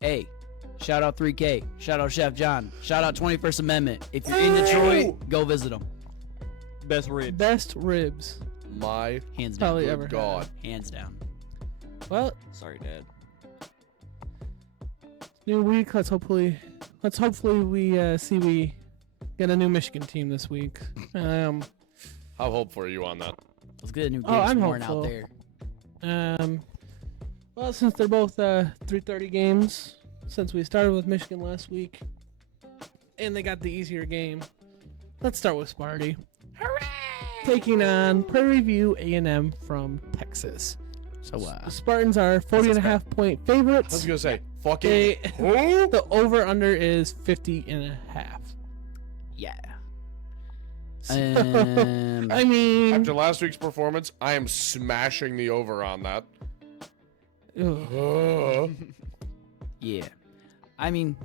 Hey, shout out 3K. Shout out Chef John. Shout out 21st Amendment. If you're in Detroit, go visit them. Best ribs. Best ribs. My Hands down. Probably ever God. had. Hands down. Well, Sorry, Dad. new week. Let's hopefully we get a new Michigan team this week. How hopeful are you on that? Let's get a new game I'm scoring hopeful. out there. Well, since they're both 3:30 games, since we started with Michigan last week, and they got the easier game, let's start with Sparty. Hooray! Taking on Prairie View A&M from Texas. So, The Spartans are 40.5-point favorites. I was gonna say, fucking. The over/under is 50.5. yeah. I mean, After last week's performance, I am smashing the over on that. ugh. Yeah. I mean,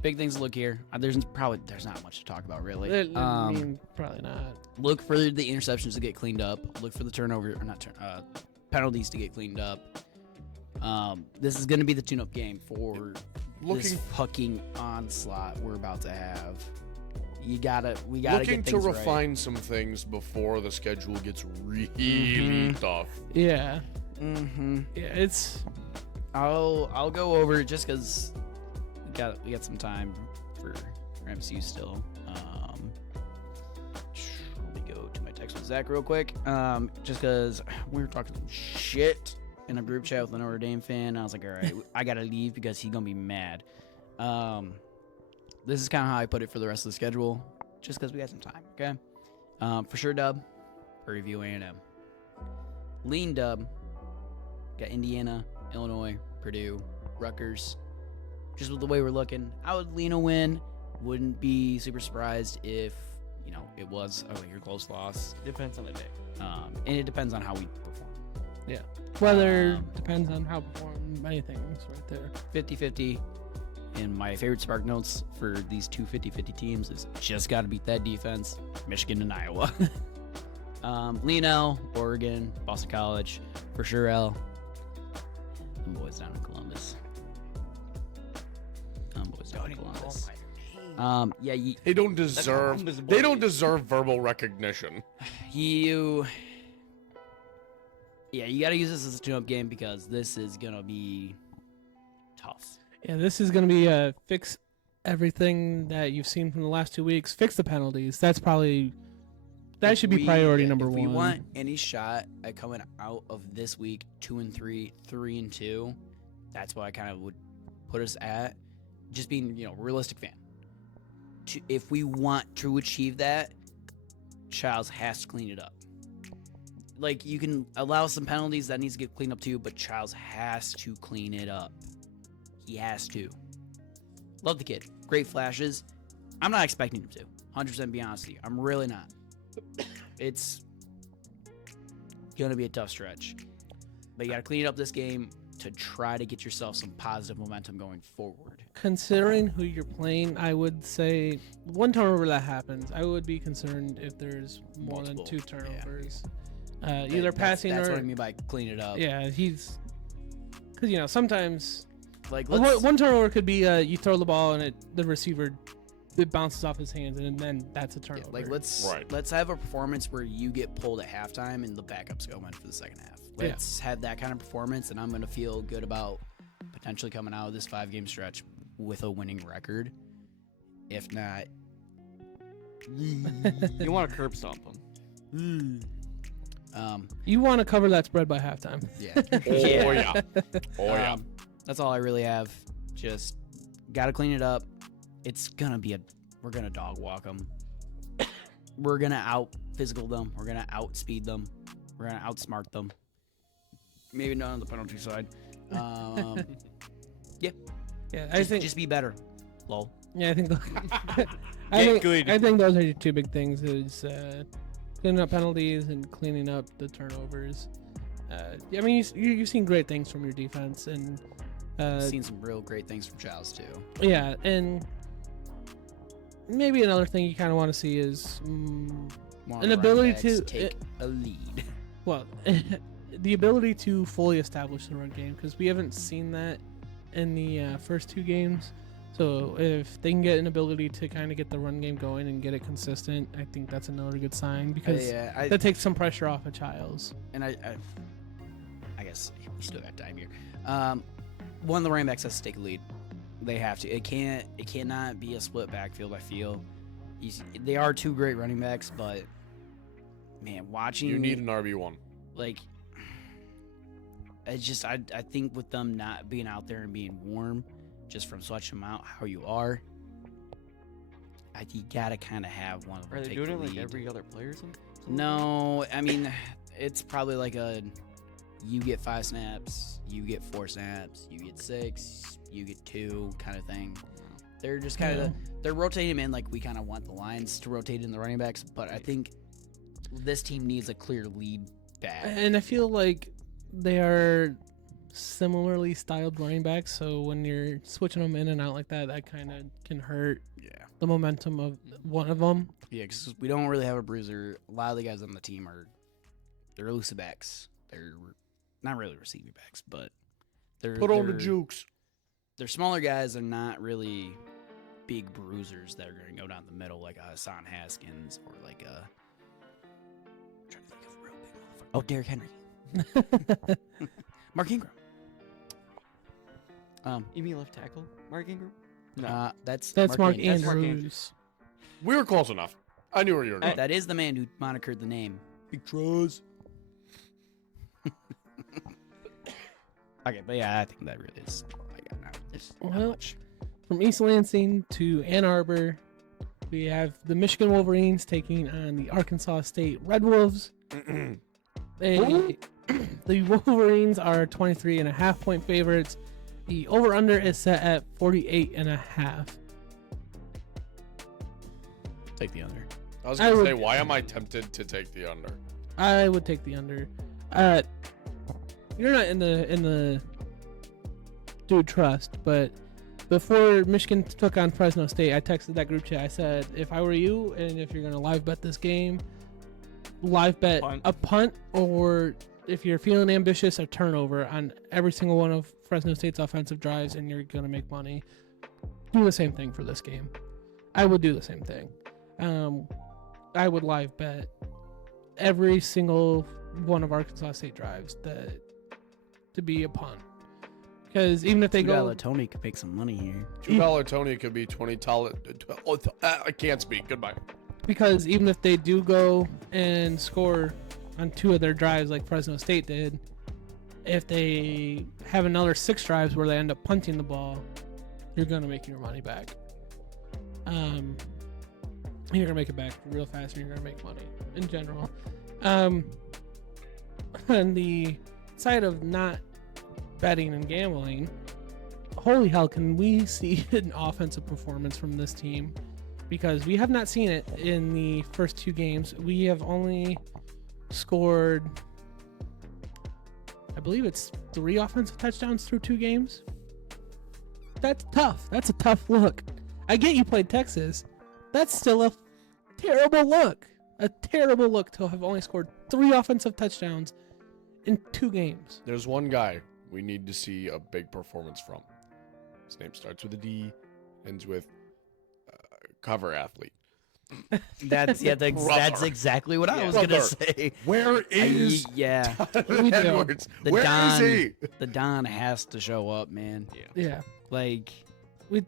big things to look here. There's not much to talk about, really. I mean, probably not. Look for the interceptions to get cleaned up. Look for the penalties to get cleaned up. This is going to be the tune-up game for this fucking onslaught we're about to have. We gotta Looking get to things refine right. some things before the schedule gets really tough. Yeah. Mm-hmm. Yeah, it's... I'll go over it just because we got some time for MCU still. Let me go to my text with Zach real quick. Just because we were talking some shit in a group chat with a Notre Dame fan. I was like, all right, I gotta leave because he's gonna be mad. This is kind of how I put it for the rest of the schedule, just because we got some time. Okay. For sure, dub. Prairie View A&M. Lean dub. Got Indiana, Illinois, Purdue, Rutgers. Just with the way we're looking, I would lean a win. Wouldn't be super surprised if, it was a close loss. Depends on the day. And it depends on how we perform. Yeah. Weather depends on how perform many things right there. 50-50. And my favorite spark notes for these two 50-50 teams is just got to beat that defense. Michigan and Iowa. Lean L, Oregon, Boston College. For sure, L. Them boys down in Columbus. Yeah, They don't deserve. They don't deserve verbal recognition. you got to use this as a tune-up game because this is gonna be tough. Yeah, this is going to be fix everything that you've seen from the last 2 weeks. Fix the penalties. That should be priority number one. If we want any shot at coming out of this week 2-3, 3-2, that's what I kind of would put us at. Just being, realistic fan. If we want to achieve that, Childs has to clean it up. Like, you can allow some penalties that needs to get cleaned up too, but Childs has to clean it up. He has to. Love the kid. Great flashes. I'm not expecting him to. 100% be honest with you. I'm really not. It's going to be a tough stretch. But you got to clean it up this game to try to get yourself some positive momentum going forward. Considering who you're playing, I would say one turnover that happens, I would be concerned if there's more than 2 turnovers. Yeah. Either passing that's or... what I mean by clean it up. Yeah, because, sometimes... Like, one turnover could be you throw the ball and the receiver, it bounces off his hands, and then that's a turnover. Yeah, let's have a performance where you get pulled at halftime and the backups go in for the second half. Let's have that kind of performance, and I'm going to feel good about potentially coming out of this 5-game stretch with a winning record. If not, You want to curb stomp them. You want to cover that spread by halftime. Yeah. Oh yeah. Oh yeah. That's all I really have. Just got to clean it up. It's going to be we're going to dog walk them. We're going to out-physical them. We're going to outspeed them. We're going to outsmart them. Maybe not on the penalty side. Yeah. Yeah, Just be better. Lol. Yeah, I think. Good. I think those are your 2 big things: is cleaning up penalties and cleaning up the turnovers. I mean, you've seen great things from your defense, and seen some real great things from Giles too. Yeah, and maybe another thing you kind of want to see is an ability to take a lead. Well, the ability to fully establish the run game, because we haven't seen that in the first 2 games. So if they can get an ability to kind of get the run game going and get it consistent, I think that's another good sign because that takes some pressure off of Childs. And I guess we still got time here. One of the running backs has to take a lead. They have to. It cannot be a split backfield. I feel they are 2 great running backs, but man, watching You need an RB1. like it's just I think with them not being out there and being warm, just from stretching them out how you are, you gotta kind of have one of them Are they take doing the it like lead. every other player or something? No, I mean it's probably like you get 5 snaps, you get 4 snaps, you get 6, you get 2 kind of thing. They're just kind of they're rotating them in like we kind of want the lines to rotate in the running backs, but I think this team needs a clear lead back. And I feel like they are similarly styled running backs, so when you're switching them in and out like that, that kind of can hurt the momentum of one of them. Yeah, because we don't really have a bruiser. A lot of the guys on the team they're elusive backs. They're not really receiving backs, but they're Put on the jukes. They're smaller guys. They're not really big bruisers that are going to go down the middle like a Hassan Haskins or like a. I'm trying to think of a real big motherfucker. Oh, Derrick Henry. Mark Ingram. You mean left tackle? Mark Ingram? That's Mark Andrews. That's Mark Andrews. We were close enough. I knew where you were going. That is the man who monikered the name. Big Truz. Okay, but yeah, I think that really is all I got now. There's not Well, much. From East Lansing to Ann Arbor, we have the Michigan Wolverines taking on the Arkansas State Red Wolves. The Wolverines are 23.5-point favorites. The over-under is set at 48.5. Take the under. I was I going to would- say, why am I tempted to take the under? I would take the under. You're not in the dude trust, but before Michigan took on Fresno State, I texted that group chat. I said, if I were you, and if you're gonna live bet this game, live bet Punt. a punt, or if you're feeling ambitious, a turnover on every single one of Fresno State's offensive drives, and you're gonna make money. Do the same thing for this game. I would do the same thing. I would live bet every single one of Arkansas State drives to be a punt, because even if they go, Tony could make some money here. $2 Tony could be $20. I can't speak. Goodbye. because even if they do go and score on 2 of their drives like Fresno State did, if they have another 6 drives where they end up punting the ball, you're gonna make your money back. You're gonna make it back real fast, and you're gonna make money in general. On the side of not betting and gambling, holy hell, can we see an offensive performance from this team? Because we have not seen it in the first 2 games. We have only scored, I believe it's 3 offensive touchdowns through 2 games. That's tough. That's a tough look. I get you played Texas. That's still a terrible look. A terrible look to have only scored 3 offensive touchdowns in 2 games. There's one guy we need to see a big performance from. His name starts with a D, ends with cover athlete. That's that's exactly what I was gonna say. Where is yeah. Edwards? The Where Don, is he? The Don has to show up, man. Yeah. Like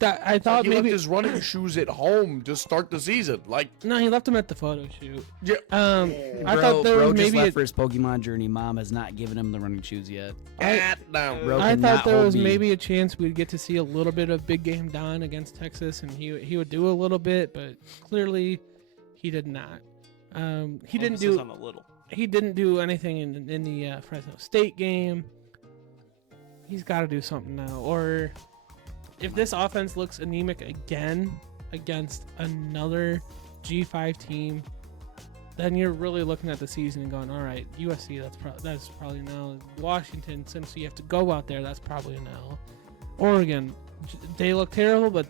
I thought He left maybe his running shoes at home to start the season. Like, no, he left them at the photo shoot. yeah. I thought there bro was just maybe left for his Pokemon journey. Mom has not given him the running shoes yet. Bro I cannot thought there hold was me. maybe a chance we'd get to see a little bit of big game Don against Texas, and he would do a little bit, but clearly he did not. He didn't do on the little. he didn't do anything in the Fresno State game. He's got to do something now, or if this offense looks anemic again against another G5 team, then you're really looking at the season and going, all right, USC, that's probably no. Washington, since you have to go out there, that's probably no. Oregon, they look terrible, but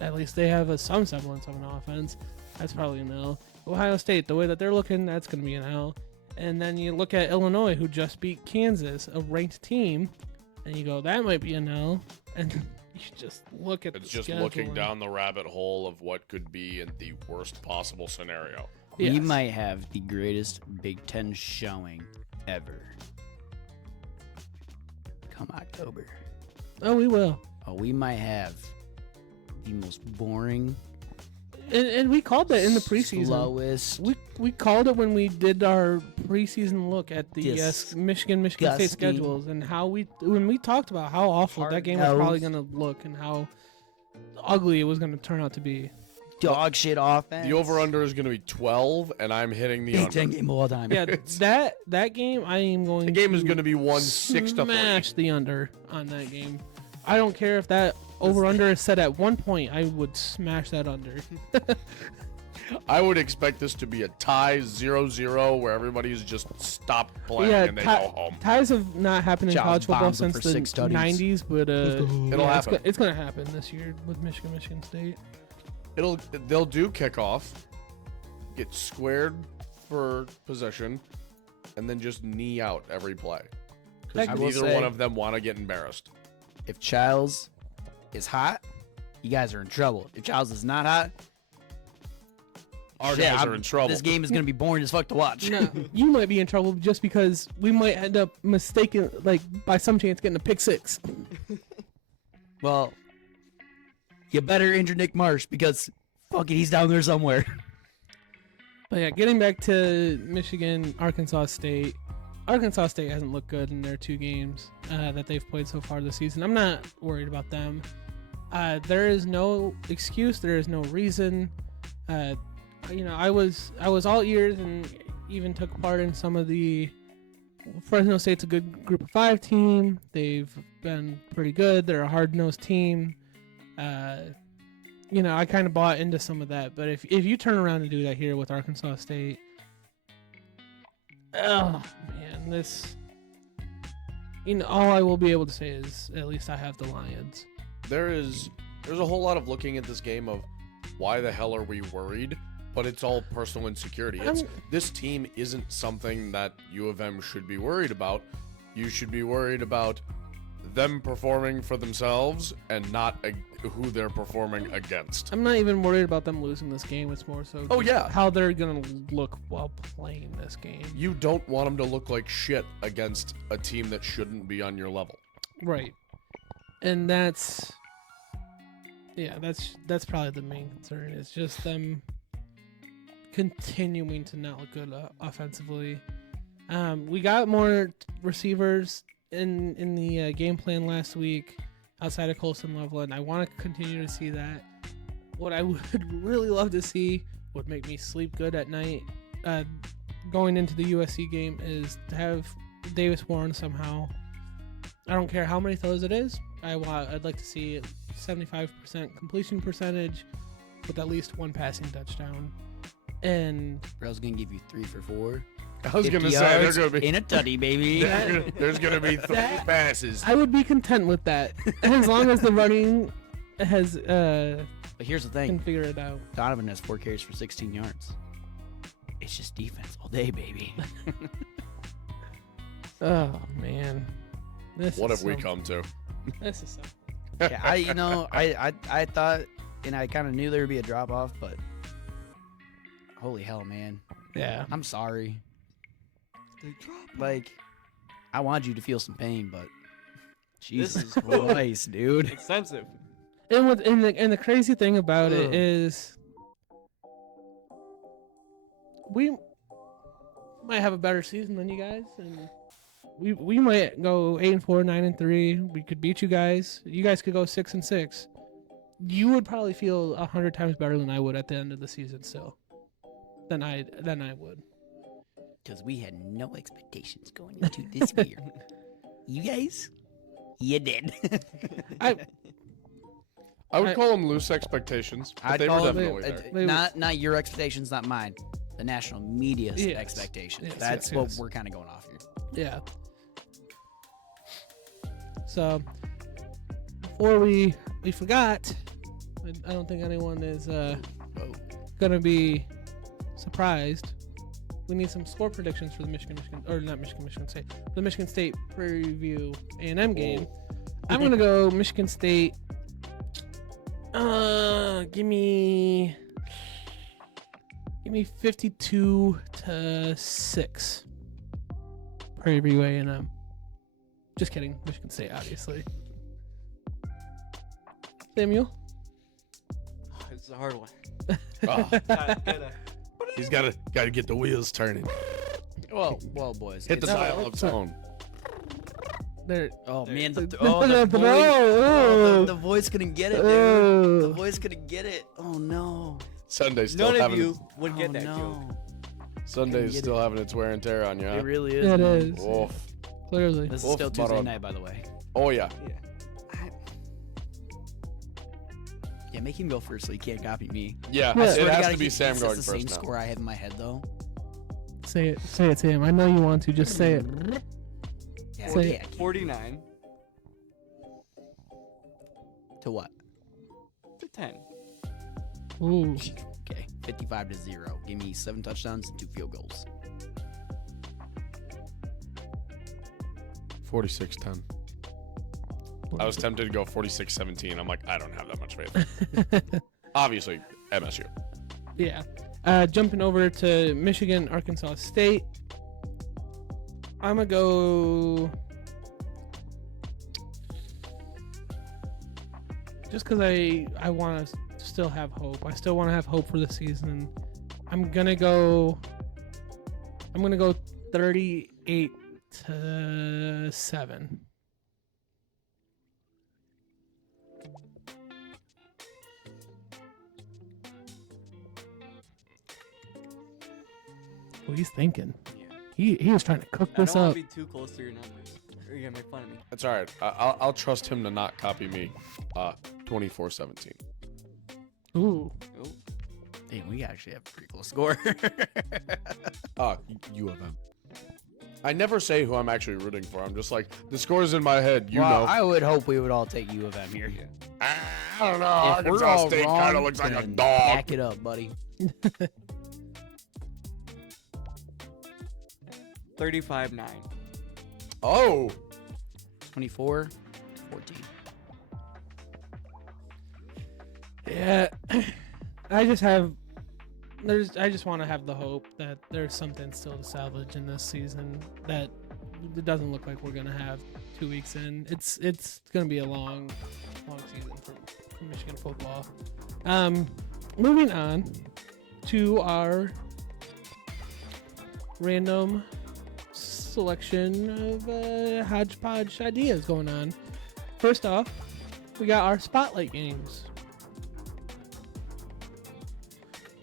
at least they have some semblance of an offense. That's probably an L. Ohio State, the way that they're looking, that's going to be an L. And then you look at Illinois, who just beat Kansas, a ranked team, and you go, that might be a no, and you just look at It's the just schedule looking and- down the rabbit hole of what could be in the worst possible scenario. We Yes. might have the greatest Big Ten showing ever. Come October. Oh, we will. Oh, we might have the most boring, And we called that in the preseason. slowest. We called it when we did our preseason look at the Michigan State Disgusting. schedules and how when we talked about how awful that game was probably going to look and how ugly it was going to turn out to be. Dog shit offense. The over-under is going to be 12, and I'm hitting the Big under. Ten game all the time. Yeah, that game I am going. The game is going to to be 1-6 to 3. smash the under on that game. I don't care if that over under is set at 1 point. I would smash that under. I would expect this to be a tie 0-0 where everybody's just stopped playing and they go home. Ties have not happened in Child's college football bombs them since for the 6 studies. 90s, but It'll happen. It's going to happen this year with Michigan State. They'll do kickoff, get squared for possession, and then just knee out every play. I Because will neither say- one of them want to get embarrassed. If Childs is hot, you guys are in trouble. If Childs is not hot, Our shit, guys I'm- are in trouble. This game is going to be boring as fuck to watch. No, you might be in trouble just because we might end up mistaken, like by some chance, getting a pick six. Well, you better injure Nick Marsh because fuck it, he's down there somewhere. But yeah, getting back to Michigan, Arkansas State. Arkansas State hasn't looked good in their 2 games that they've played so far this season. I'm not worried about them. There is no excuse. There is no reason. I was all ears and even took part in some of the. Fresno State's a good Group of 5 team. They've been pretty good. They're a hard-nosed team. I kind of bought into some of that. But if you turn around and do that here with Arkansas State, oh man, this. All I will be able to say is at least I have the Lions. There's a whole lot of looking at this game of why the hell are we worried? But it's all personal insecurity. This team isn't something that U of M should be worried about. You should be worried about them performing for themselves and not who they're performing against. I'm not even worried about them losing this game. It's more so Oh, just yeah. how they're gonna look while playing this game. You don't want them to look like shit against a team that shouldn't be on your level. Right. And that's probably the main concern. It's just them continuing to not look good offensively. We got more receivers in the game plan last week outside of Colston Loveland. I want to continue to see that. What I would really love to see would make me sleep good at night going into the USC game is to have Davis Warren somehow. I don't care how many throws it is. I'd like to see 75% completion percentage with at least 1 passing touchdown. And I was going to give you 3 for 4. I was 50 going to say, there's yards going to be in a tutty, baby. there's going to be 3 passes. I would be content with that as long as the running has But here's the can thing. figure it out. Donovan has 4 carries for 16 yards. It's just defense all day, baby. Oh man, What have we come to? This is something. Yeah, I thought, and I kind of knew there would be a drop off, but holy hell, man. Yeah, I'm sorry. Like, I wanted you to feel some pain, but Jesus is Christ, dude. Extensive. and the crazy thing about it Ugh. is we might have a better season than you guys, and we might go 8-4, 9-3. We could beat you guys. You guys could go 6-6. You would probably feel 100 times better than I would at the end of the season still. Than I would. Because we had no expectations going into this year. You guys, you did. I I would call them loose expectations, but I'd they were call it- definitely there. They not your expectations, not mine. The national media's Yes. expectations. Yes, That's yes, what yes. we're kind of going off here. Yeah. So before we forgot, I don't think anyone is Whoa. gonna be surprised. we need some score predictions for the Michigan State, the Michigan State Prairie View A&M game. I'm gonna go Michigan State. Give me 52-6. Prairie View A&M. Just kidding, Michigan State, obviously. Samuel. It's a hard one. Oh, he's got to get the wheels turning. Well, boys. Hit the it's- dial up tone. There. Oh man, the Oh. voice couldn't get it, dude. The voice couldn't get it. Oh no. Sunday's still None of having you would get Oh, that no. joke. Sunday's get still having its wear and tear on you, huh? It really is. It man. is. Oof. Clearly. This is Oof, still but, Tuesday night, by the way. Oh yeah. Yeah, make him go first so he can't copy me. Yeah, Yeah. it Swear to has God, to be he Sam says going the first same now. score I have in my head though. Say it, Sam. I know you want to. Just say it. Yeah, Say yeah, 49 to what? to 10. Ooh. Okay, 55-0. Give me 7 touchdowns and 2 field goals. 46-10. I was tempted to go 46-17. I'm like, I don't have that much faith. Obviously, MSU. Yeah. Jumping over to Michigan, Arkansas State. I'm going to go. Just because I want to still have hope. I still want to have hope for the season. I'm going to go 38-7. What he's thinking. He was trying to cook I this don't want up. to be too close to your numbers, or you're gonna make fun of me. That's all right. I'll trust him to not copy me. 24-17. Ooh. Oh, Hey, we actually have a pretty close score. U of M. I never say who I'm actually rooting for. I'm just like, the score's in my head. You well, know. I would hope we would all take U of M here. I don't know. If we're Arkansas all State wrong, kind of looks like a then dog. Back it up, buddy. 35-9. Oh. 24-14. Yeah. I just want to have the hope that there's something still to salvage in this season, that it doesn't look like we're going to have 2 weeks in. It's going to be a long season for Michigan football. Moving on to our random selection of hodgepodge ideas going on. First off, we got our spotlight games.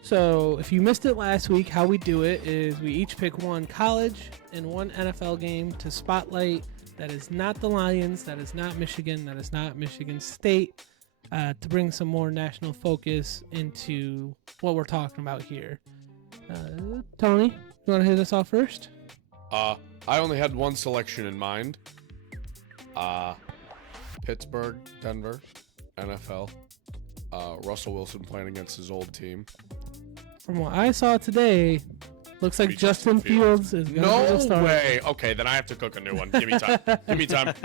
So if you missed it last week, how we do it is we each pick one college and one NFL game to spotlight that is not the Lions, that is not Michigan, that is not Michigan State, to bring some more national focus into what we're talking about here. Tony, you want to hit us off first? I only had one selection in mind. Pittsburgh, Denver, NFL. Russell Wilson playing against his old team. From what I saw today, looks like Be Justin Fields is going to be the No starter. way. Okay, then I have to cook a new one. Give me time. Give me time.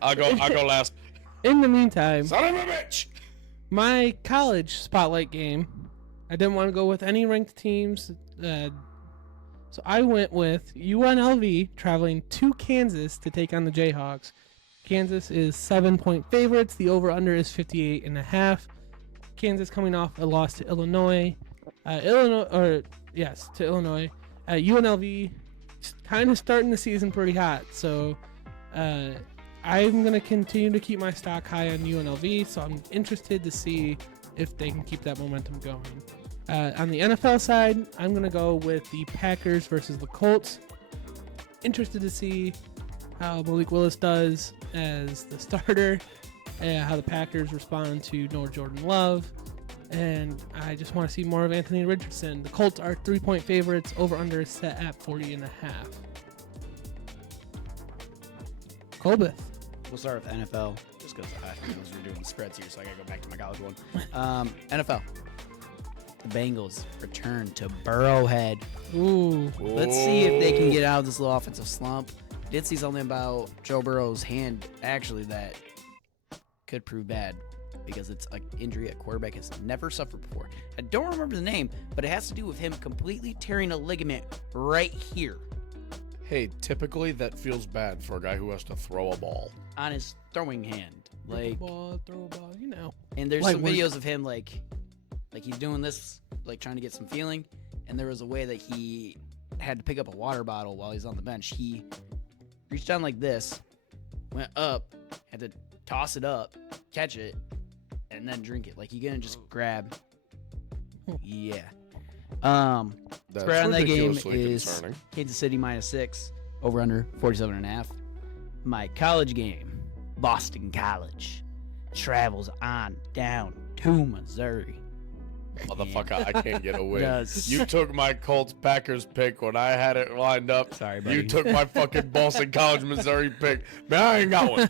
I'll go last. In the meantime, Son of a bitch. my college spotlight game, I didn't want to go with any ranked teams, so I went with UNLV traveling to Kansas to take on the Jayhawks. Kansas is 7-point favorites. The over/under is 58.5. Kansas coming off a loss to Illinois. Illinois. UNLV kind of starting the season pretty hot, so I'm going to continue to keep my stock high on UNLV, so I'm interested to see if they can keep that momentum going. On the NFL side, I'm going to go with the Packers versus the Colts. Interested to see how Malik Willis does as the starter, how the Packers respond to no Jordan Love, and I just want to see more of Anthony Richardson. The Colts are 3-point favorites. Over/under is set at 40.5. Colbeth. We'll start with NFL, just because I know we're doing spreads here, so I gotta go back to my college one. NFL. the Bengals return to Burrowhead. Ooh. Let's see if they can get out of this little offensive slump. Did see something about Joe Burrow's hand, actually, that could prove bad because it's an injury a quarterback has never suffered before. I don't remember the name, but it has to do with him completely tearing a ligament right here Hey, typically that feels bad for a guy who has to throw a ball. on his throwing hand. Like, Throw a ball, you know. and there's Light some work. videos of him like he's doing this, like trying to get some feeling. And there was a way that he had to pick up a water bottle while he's on the bench. He reached down like this, went up, had to toss it up, catch it, and then drink it. Like, you gonna just grab. Yeah. That's Spread on that game ridiculously is concerning. Kansas City -6, over under 47.5. My college game, Boston College, travels on down to Missouri. Motherfucker, I can't get away. Does. You took my Colts Packers pick when I had it lined up. Sorry, buddy. You took my fucking Boston College Missouri pick. Man, I ain't got one.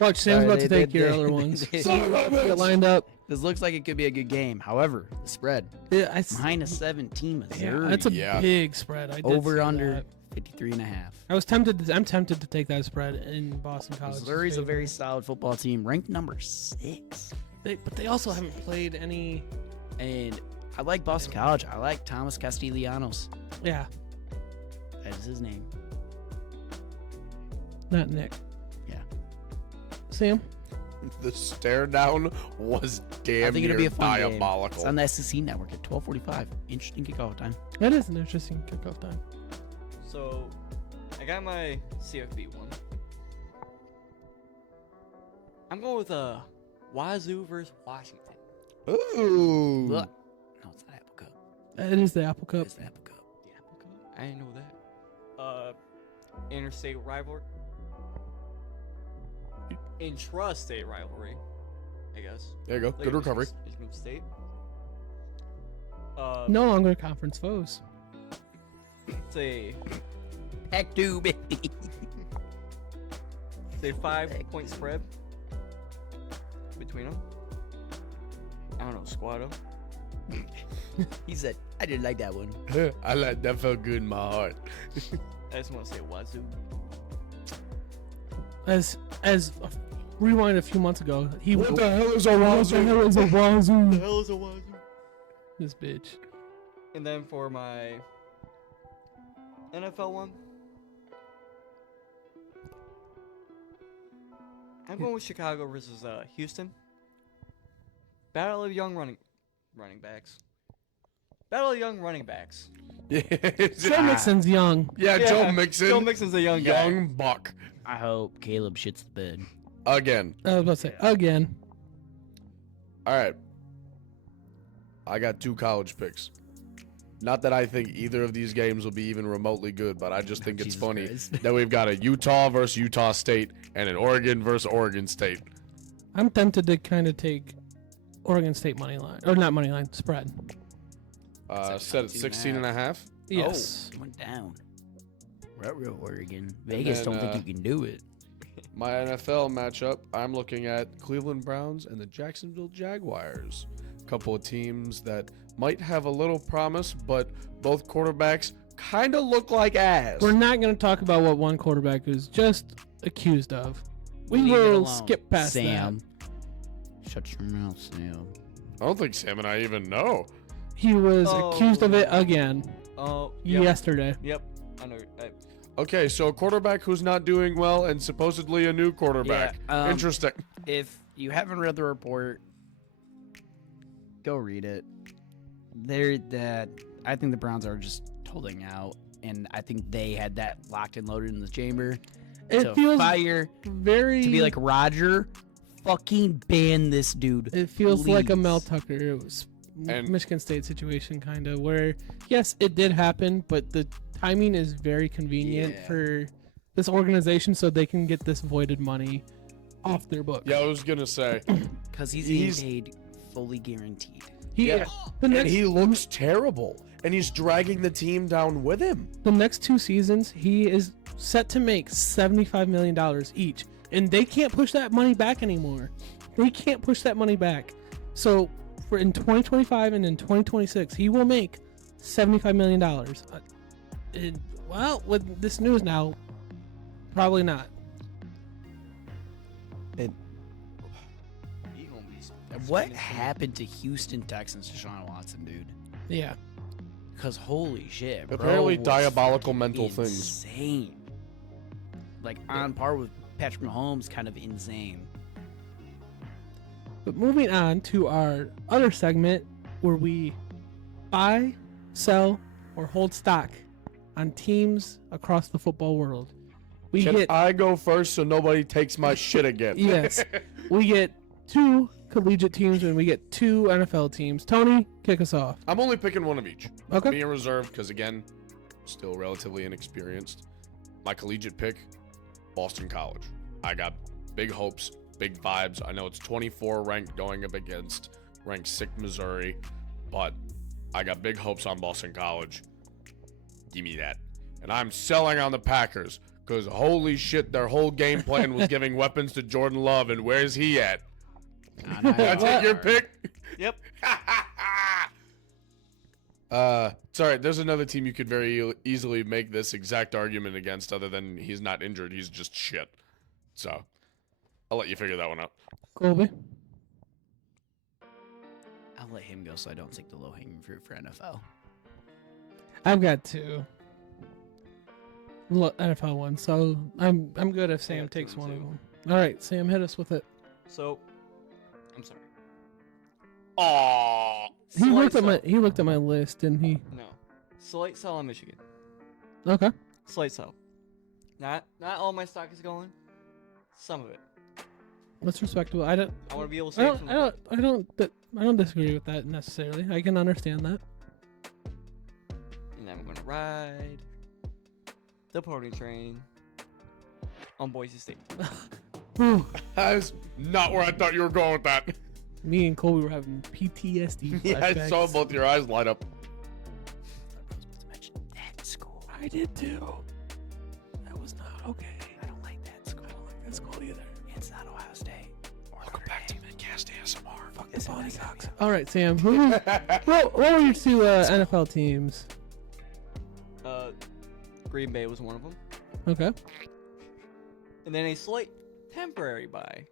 Watch, Sam's Sorry, about to they- take your they- other ones. they- Get lined up. This looks like it could be a good game. However, the spread, Yeah, -17 Missouri. that's a Yeah. big spread. I did over see under that. 53.5. I was tempted. I'm tempted to take that spread in Boston College. Missouri's a very solid football team, ranked number 6. But they also haven't played any. And I like Boston College. I like Thomas Castellanos. Yeah, That is his name. not Nick. Yeah. Sam. The stare down was I damn think near it'll be a fun game. diabolical. It's on the SEC network at 12:45. Interesting kickoff time. That is an interesting kickoff time. So, I got my CFB one. I'm going with Wazoo versus Washington. Ooh. Look. No, it's not Apple Cup. It is the Apple Cup. It's the Apple Cup. The Apple Cup? I didn't know that. Interstate rivalry. Intrastate rivalry, I guess. There you go. Like Good recovery. Michigan State. No longer conference foes. It's a Heck, dude, baby. 5-point spread between them. I don't know, Squado. He said, I didn't like that one. I like that. Felt good in my heart. I just want to say Wazoo. As rewind a few months ago, he What the hell is a What the hell is a wazoo? hell is a Wazoo? This bitch. And then for my NFL one, I'm going with Chicago versus Houston. Battle of young running backs. Battle of young running backs. Joe Mixon's young. Yeah, Joe Mixon. Joe Mixon's a young guy. Young buck. I hope Caleb shits the bed. Again. I was about to say again. All right. I got 2 college picks. Not that I think either of these games will be even remotely good, but I just think it's Jesus funny Christ. that we've got a Utah versus Utah State and an Oregon versus Oregon State. I'm tempted to kind of take Oregon State money line, or not money line, spread. Set at 16.5. Yes. It went down. Real Oregon. Vegas then, don't think you can do it. My NFL matchup, I'm looking at Cleveland Browns and the Jacksonville Jaguars. A couple of teams that might have a little promise, but both quarterbacks kind of look like ass. We're not going to talk about what one quarterback is just accused of. We Leave it will alone. skip past Sam. that. Shut your mouth, Sam. I don't think Sam and I even know. He was Oh. accused of it again Oh, yep. yesterday. Yep. I know. Okay, so a quarterback who's not doing well and supposedly a new quarterback. Yeah, Interesting. If you haven't read the report, go read it. I think the Browns are just holding out, and I think they had that locked and loaded in the chamber. It to feels fire very to be like Roger, fucking ban this dude. It feels like a please. Mel Tucker. It was And- Michigan State situation, kind of, where yes, it did happen, but the timing is very convenient Yeah. for this organization, so they can get this voided money off their book. Yeah, I was going to say. Because he's getting paid fully guaranteed. The And next he looks terrible. And he's dragging the team down with him. the next 2 seasons, he is set to make $75 million each, and they can't push that money back anymore. They can't push that money back. So for in 2025 and in 2026, he will make $75 million. Well, with this news now, probably not. What happened to Houston Texans Deshaun Watson, dude? Yeah. Because holy shit, bro, Apparently was diabolical freaking mental things. Insane. Like on par with Patrick Mahomes, kind of insane. But moving on to our other segment where we buy, sell, or hold stock on teams across the football world. We Can get I go first so nobody takes my shit again? yes, we get 2 collegiate teams and we get 2 NFL teams. Tony, kick us off. I'm only picking one of each. Okay. Being reserved because, again, still relatively inexperienced. My collegiate pick, Boston College. I got big hopes, big vibes. I know it's 24 ranked going up against ranked 6 Missouri, but I got big hopes on Boston College. Give me that. And I'm selling on the Packers because holy shit, their whole game plan was giving weapons to Jordan Love, and where's he at? That's it, your pick? Yep. Sorry, there's another team you could very easily make this exact argument against other than he's not injured, he's just shit. So, I'll let you figure that one out. Colby. I'll let him go so I don't take the low-hanging fruit for NFL. I've got 2 NFL ones, so I'm good if Sam got takes 2 one of too. them. All right, Sam, hit us with it. So, I'm sorry. Aww. He looked at Slight my list, didn't he? No. Slight sell on Michigan. Okay. Slight sell. Not all my stock is going. Some of it. That's respectable. I want to be able to say it from the top. I don't disagree with that necessarily. I can understand that. And then I'm going to ride the pony train on Boise State. Whew. That's not where I thought you were going with that. Me and Colby were having PTSD Yeah, I flashbacks. saw both your eyes light up. I was supposed to mention that school. I did too. That was not okay. I don't like that school. I don't like that school either. It's not Ohio State. Welcome back to Mittcast ASMR. Fuck Yes, the it body is. cocks. All right, Sam. What were your 2 NFL teams? Green Bay was one of them. Okay. And then a slight temporary buy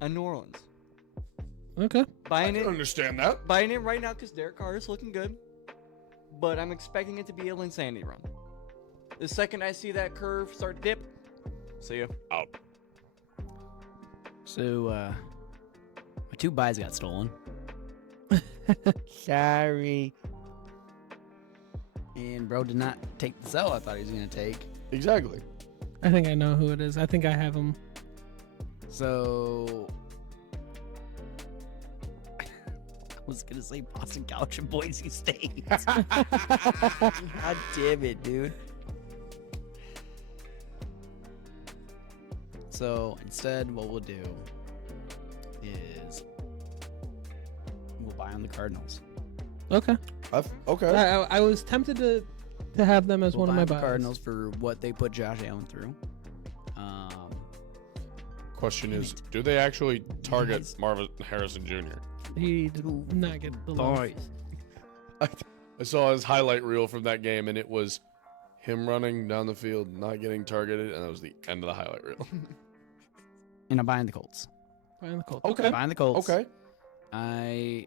on New Orleans. Okay. I Buying can it understand that. Buying it right now because Derek Carr is looking good, but I'm expecting it to be a insanity run. The second I see that curve start to dip, see ya. Out. So, my 2 buys got stolen. Sorry. And bro did not take the sell I thought he was going to take. Exactly. I think I know who it is. I think I have him. So, I was going to say Boston College and Boise State. God damn it, dude. So, instead, what we'll do is we'll buy on the Cardinals. Okay. Okay. I was tempted to have them as We'll one of buy my on the buys. Cardinals for what they put Josh Allen through. Question Damn is, it. do they actually target Yes. Marvin Harrison Jr.? He did not get the love. Boys. I saw his highlight reel from that game, and it was him running down the field, not getting targeted, and that was the end of the highlight reel. And I'm buying the Colts. Buying the Colts. Okay. Buying the Colts. Okay. I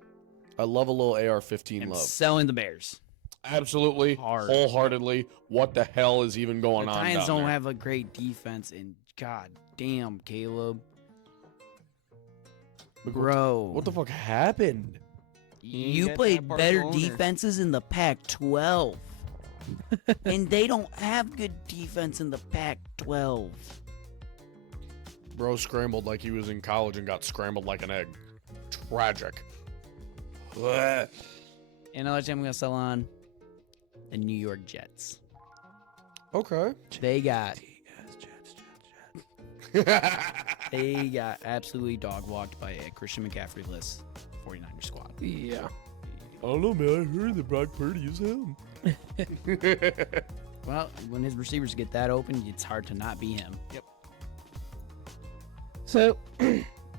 I love a little AR-15 am love. selling the Bears. Absolutely, Hard. wholheartedly. What the hell is even going The on Titans down don't there? have a great defense, and god damn, Caleb. Bro. What the fuck happened? You get played that better Barcelona. defenses in the Pac-12. And they don't have good defense in the Pac-12. Bro scrambled like he was in college and got scrambled like an egg. Tragic. Blech. Another team I'm going to sell on, the New York Jets. Okay. They got absolutely dog-walked by a Christian McCaffrey-less 49er squad. Yeah. I don't know, man. I heard that Brock Purdy is him. Well, when his receivers get that open, it's hard to not be him. So,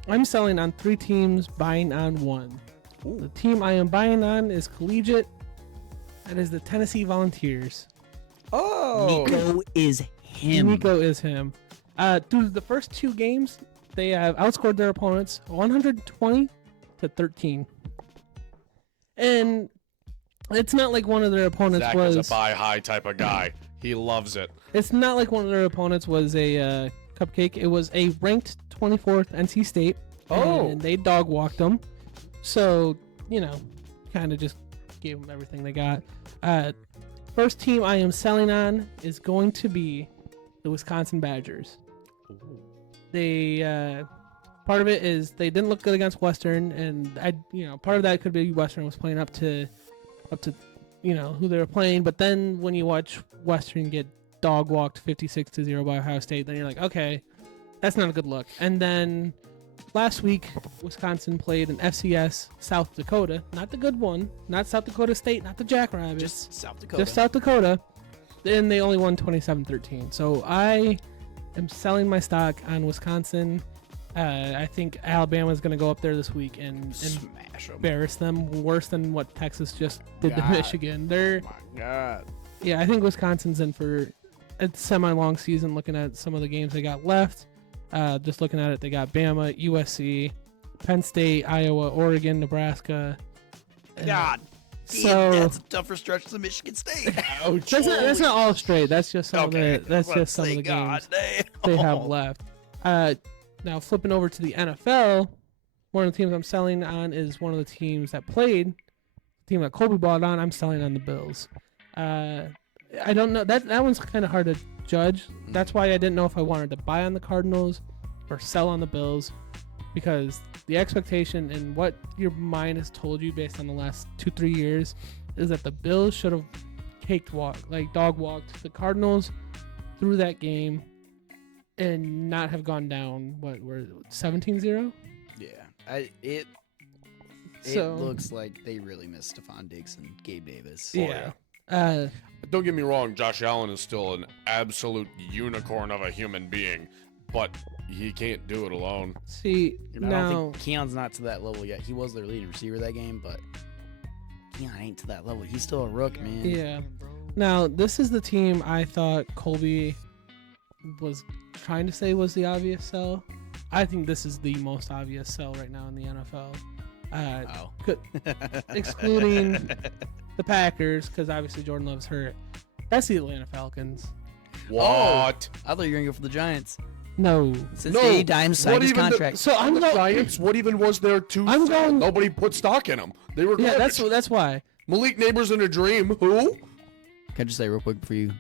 I'm selling on 3 teams, buying on 1. The team I am buying on is collegiate. That is the Tennessee Volunteers. Oh, Nico is him. Nico is him. Through the first 2 games, they have outscored their opponents 120-13. And it's not like one of their opponents Zach was. is a buy high type of guy. He loves it. It's not like one of their opponents was a cupcake. It was a ranked 24th NC State. Oh. And they dog walked them. So, kind of just gave them everything they got. First team I am selling on is going to be the Wisconsin Badgers. They part of it is they didn't look good against Western, and part of that could be Western was playing up to who they were playing. But then when you watch Western get dog walked 56-0 by Ohio State, then you're like, okay, that's not a good look. And then last week, Wisconsin played an FCS South Dakota, not the good one, not South Dakota State, not the Jackrabbits, Just South Dakota. just South Dakota. And they only won 27-13. So I am selling my stock on Wisconsin. I think Alabama is going to go up there this week and Smash them. embarrass them worse than what Texas just did to God. Michigan. Oh my God. Yeah, I think Wisconsin's in for a semi-long season. Looking at some of the games they got left, just looking at it, they got Bama, USC, Penn State, Iowa, Oregon, Nebraska. God. So That's a tougher stretch than Michigan State. Ouch. that's not all straight. That's just some Okay, of the that's just some of the games they have left. Now flipping over to the NFL, one of the teams I'm selling on is one of the teams that played, the team that Colby bought on. I'm selling on the Bills. I don't know, that one's kind of hard to judge. That's why I didn't know if I wanted to buy on the Cardinals or sell on the Bills, because the expectation and what your mind has told you based on the last 2-3 years is that the Bills should have dog walked the Cardinals through that game and not have gone down 17-0. Yeah. It So- looks like they really miss Stephon Diggs and Gabe Davis. Yeah. Don't get me wrong, Josh Allen is still an absolute unicorn of a human being, but he can't do it alone. See, And I now don't think Keon's not to that level yet. He was their leading receiver that game, but Keon ain't to that level. He's still a rook, man. Yeah. Now, this is the team I thought Colby was trying to say was the obvious sell. I think this is the most obvious sell right now in the NFL. Oh. Excluding the Packers, because obviously Jordan Love's hurt. That's the Atlanta Falcons. What? I thought you were going to go for the Giants. No. Since No, Danny Dimes signed what his even the- contract. So I'm The going. Giants, what even was there to I'm sell? going- Nobody put stock in them. They were Yeah, garbage. that's why. Malik Neighbors in a dream. Who? Can I just say real quick for you?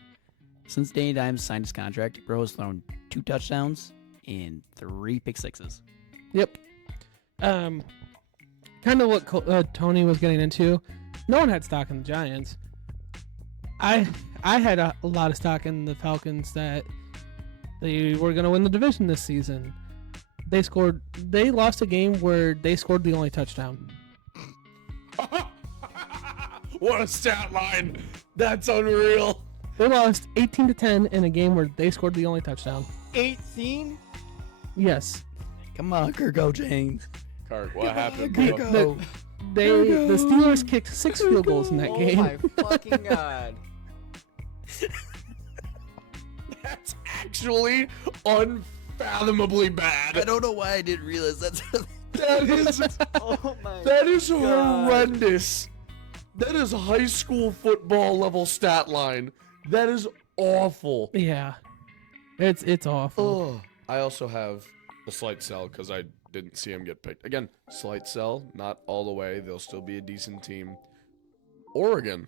Since Danny Dimes signed his contract, bro has thrown 2 touchdowns and 3 pick sixes. Yep. Kind of what Tony was getting into. No one had stock in the Giants. I had a lot of stock in the Falcons that they were going to win the division this season. They lost a game where they scored the only touchdown. What a stat line. That's unreal. They lost 18-10 in a game where they scored the only touchdown. 18? Yes. Come on, Kirko James. Kirk, what happened? The, bro? the Steelers kicked 6 field goals in that Oh game. my fucking god. That's actually unfathomably I bad. don't know why I didn't realize that's. That is Oh my that is God. horrendous. That is high school football level stat line. That is awful. Yeah. It's awful. Oh. I also have a slight sell because I didn't see him get picked. Again, slight sell, not all the way. They'll still be a decent team. Oregon.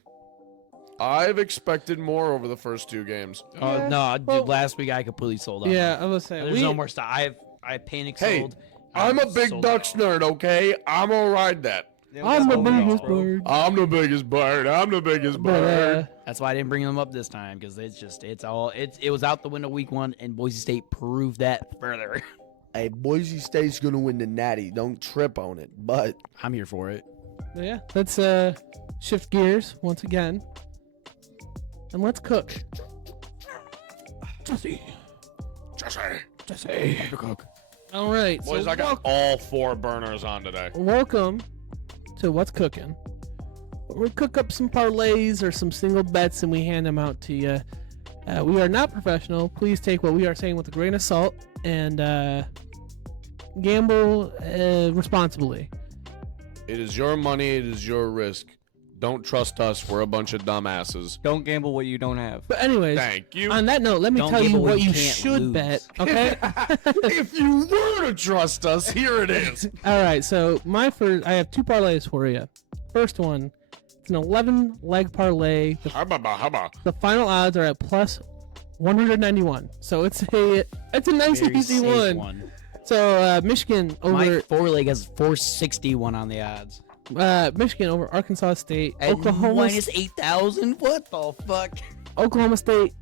I've expected more over the first 2 games. Yeah. No, dude, Well- last week I completely sold out. Yeah, I was saying. There's no more stuff. I panic Hey, sold. I'm a I big sold Ducks out. nerd, okay? I'm gonna ride that. I'm the Sold biggest out, bro. bird. I'm the biggest bird. I'm the biggest But, bird. That's why I didn't bring them up this time, because it was out the window week 1, and Boise State proved that further. Hey, Boise State's gonna win the Natty. Don't trip on it. But I'm here for it. yeah, let's shift gears once again. And let's cook. Jesse. All right. Boys, so I got all 4 burners on today. welcome to what's cooking. We cook up some parlays or some single bets and we hand them out to you. We are not professional. Please take what we are saying with a grain of salt and gamble responsibly. It is your money. It is your risk. Don't trust us. We're a bunch of dumbasses. Don't gamble what you don't have. But anyways, Thank you. on that note, let me Don't tell you gamble what when you you can't should lose. bet. Okay. If you were to trust us, here it is. All right. So I have two parlays for you. First one, it's an 11 leg parlay. Hubba. The final odds are at plus 191. So it's a nice Very easy safe one. So Michigan over My four-leg has 461 on the odds. Michigan over Arkansas State. And Oklahoma minus 8,000? What the fuck? Oklahoma State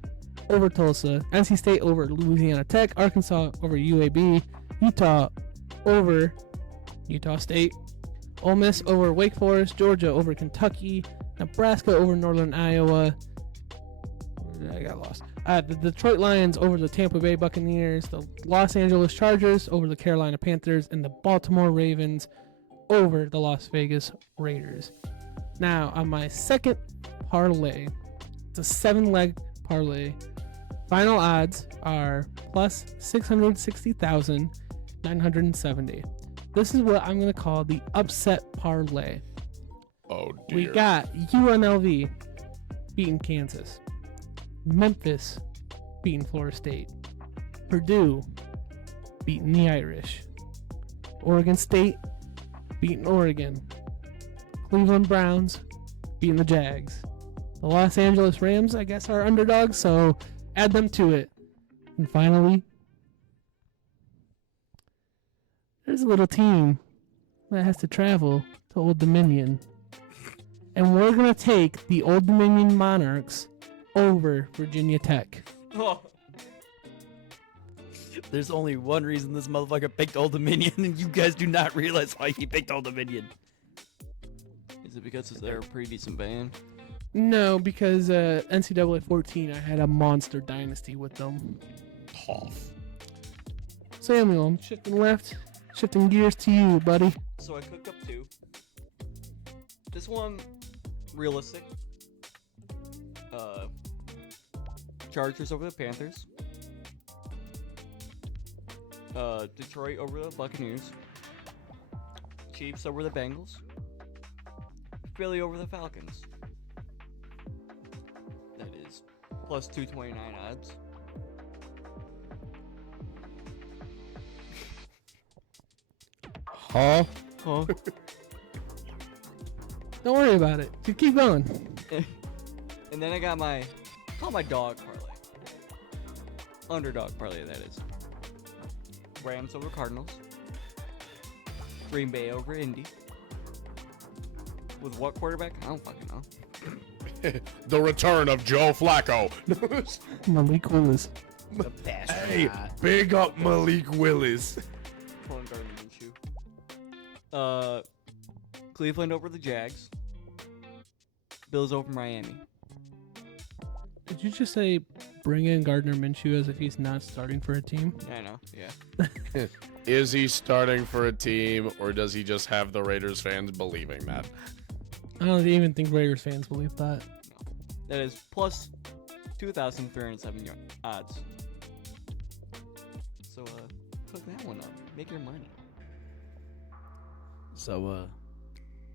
over Tulsa. NC State over Louisiana Tech. Arkansas over UAB. Utah over Utah State. Ole Miss over Wake Forest. Georgia over Kentucky. Nebraska over Northern Iowa. I got lost. The Detroit Lions over the Tampa Bay Buccaneers. The Los Angeles Chargers over the Carolina Panthers. And the Baltimore Ravens over the Las Vegas Raiders. Now, on my second parlay, it's a 7-leg parlay. Final odds are plus 660,970. This is what I'm going to call the upset parlay. Oh, dear. We got UNLV beating Kansas, Memphis beating Florida State, Purdue beating the Irish, Oregon State beating Oregon, Cleveland Browns beating the Jags. The Los Angeles Rams, I guess, are underdogs, so add them to it. And finally, there's a little team that has to travel to Old Dominion. And we're going to take the Old Dominion Monarchs over Virginia Tech. There's only one reason this motherfucker picked Old Dominion, and you guys do not realize why he picked Old Dominion. Is it because they're a pretty decent band? No, because NCAA 14, I had a monster dynasty with them. Tough. Samuel, I'm shifting gears to you, buddy. So I cooked up two. This one, realistic. Chargers over the Panthers. Detroit over the Buccaneers. Chiefs over the Bengals. Philly over the Falcons. That is plus 229 odds. Huh? Huh? Don't worry about it. Just keep going. And then I got my dog parlay. Underdog parlay, that is. Rams over Cardinals. Green Bay over Indy. With what quarterback? I don't fucking know. The return of Joe Flacco. Malik Willis. The bastard. Hey, big up Malik Willis. Pulling Gardner Minshew. Cleveland over the Jags. Bills over Miami. Did you just say bring in Gardner Minshew as if he's not starting for a team? Yeah, I know. Yeah. Is he starting for a team, or does he just have the Raiders fans believing that? I don't even think Raiders fans believe that. That is plus 2,307 odds. So, cook that one up. Make your money. So,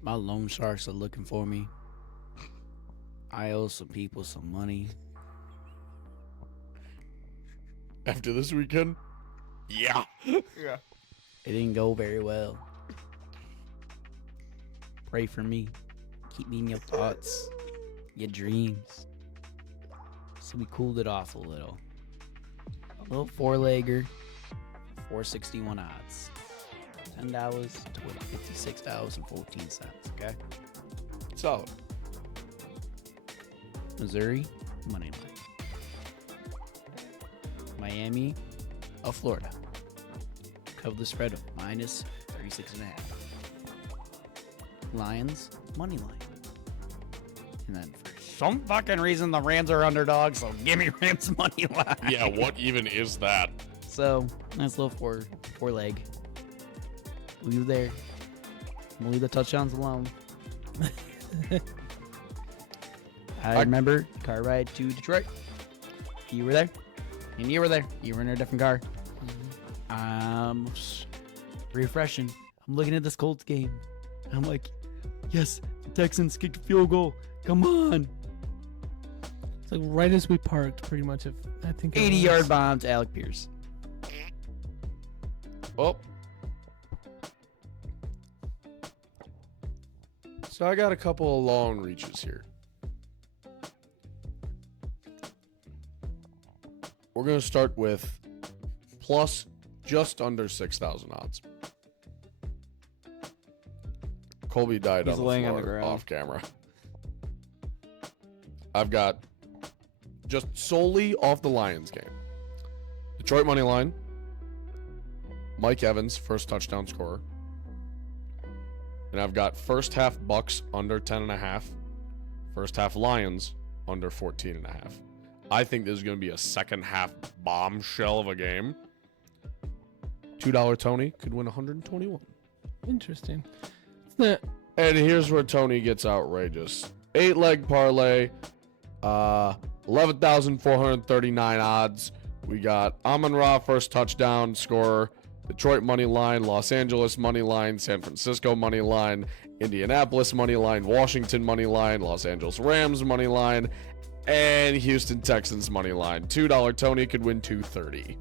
my loan sharks are looking for me. I owe some people some money. After this weekend? Yeah. It didn't go very well. Pray for me. Keep me in your thoughts, your dreams. So we cooled it off a little. A little four-legger, 461 odds. $10 to win $56.14. Okay. Solid. Missouri, money line. Miami of Florida. Cover the spread of minus 36.5. Lions, money line. And then for some fucking reason, the Rams are underdogs, so give me Rams money line. Yeah, what even is that? So, nice little four leg. Leave there. We'll leave the touchdowns alone. I remember car ride to Detroit. You were there, and you were there. You were in a different car. Refreshing. I'm looking at this Colts game. I'm like, yes, the Texans kicked a field goal. Come on. It's like right as we parked, pretty much. If I think 80-yard bomb to Alec Pierce. Oh. So I got a couple of long reaches here. We're going to start with plus just under 6,000 odds. Colby died He's on the laying on floor the ground. off camera. I've got just solely off the Lions game. Detroit money line. Mike Evans, first touchdown scorer. And I've got first half Bucks under 10.5. First half Lions under 14.5. I think this is going to be a second half bombshell of a game. $2 Tony could win 121. Interesting. It's not. And here's where Tony gets outrageous. 8-leg parlay. 11,439 odds. We got Amon-Ra first touchdown scorer. Detroit money line, Los Angeles money line, San Francisco money line, Indianapolis money line, Washington money line, Los Angeles Rams money line, and Houston Texans money line. $2 Tony could win 230.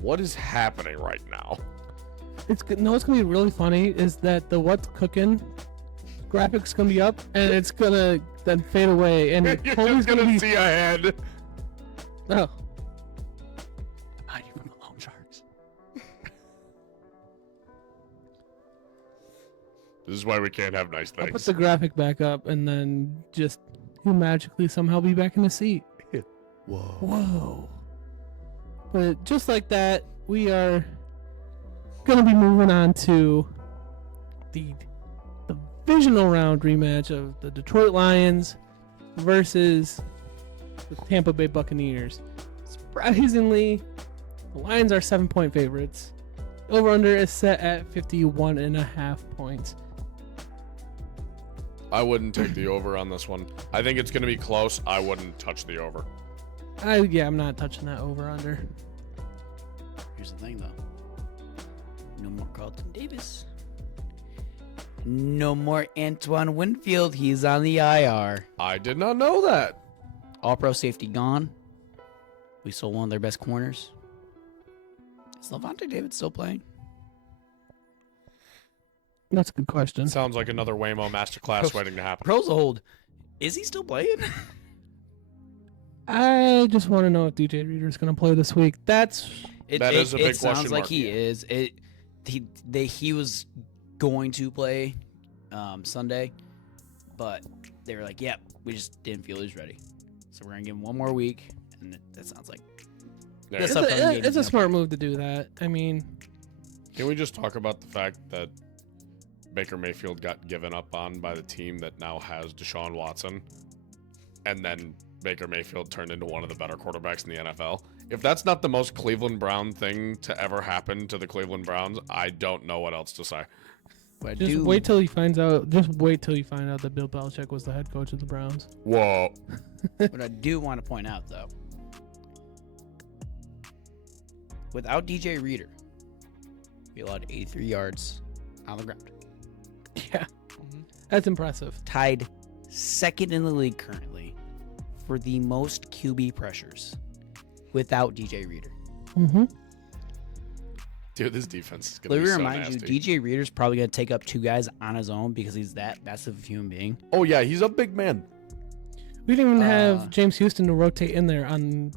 What is happening right now? It's what's gonna be really funny is that the what's cooking graphics gonna be up and it's gonna then fade away and You're Colby's just gonna be see a head. oh. Hiding from the loan sharks. This is why we can't have nice I'll put things. the graphic back up and then just he'll magically somehow be back in the seat. Whoa. Whoa. But just like that, we are gonna be moving on to the divisional round rematch of the Detroit Lions versus the Tampa Bay Buccaneers. Surprisingly, the Lions are 7-point favorites. Over-under is set at 51.5 points. I wouldn't take the over on this one. I think it's going to be close. I wouldn't touch the over. I'm not touching that over-under. Here's the thing, though. No more Carlton Davis. No more Antoine Winfield. He's on the IR. I did not know that. All-pro safety gone. We sold one of their best corners. Is Levante David still playing? That's a good question. Sounds like another Waymo masterclass waiting to happen. Pros hold. Is he still playing? I just want to know if DJ Reader's going to play this week. That is a big It sounds question like mark. he is. He was going to play Sunday, but they were like, "Yep, we just didn't feel he was ready." So we're gonna give him one more week, and that sounds like There. That's It's up on a, game, it's a yeah. smart move to do that. I mean, Can we just talk about the fact that Baker Mayfield got given up on by the team that now has Deshaun Watson, and then Baker Mayfield turned into one of the better quarterbacks in the NFL? If that's not the most Cleveland Brown thing to ever happen to the Cleveland Browns, I don't know what else to say. But just wait till he finds out. Just wait till you find out that Bill Belichick was the head coach of the Browns. Whoa. What I do want to point out, though, without DJ Reader, we allowed 83 yards on the ground. Yeah, that's impressive. Tied second in the league currently for the most QB pressures without DJ Reader. Mm-hmm. Dude, this defense is going Let to me be so remind nasty. you, DJ Reader's probably going to take up two guys on his own because he's that massive of a human being. Oh, yeah, he's a big man. We didn't even Uh, have James Houston to rotate in there on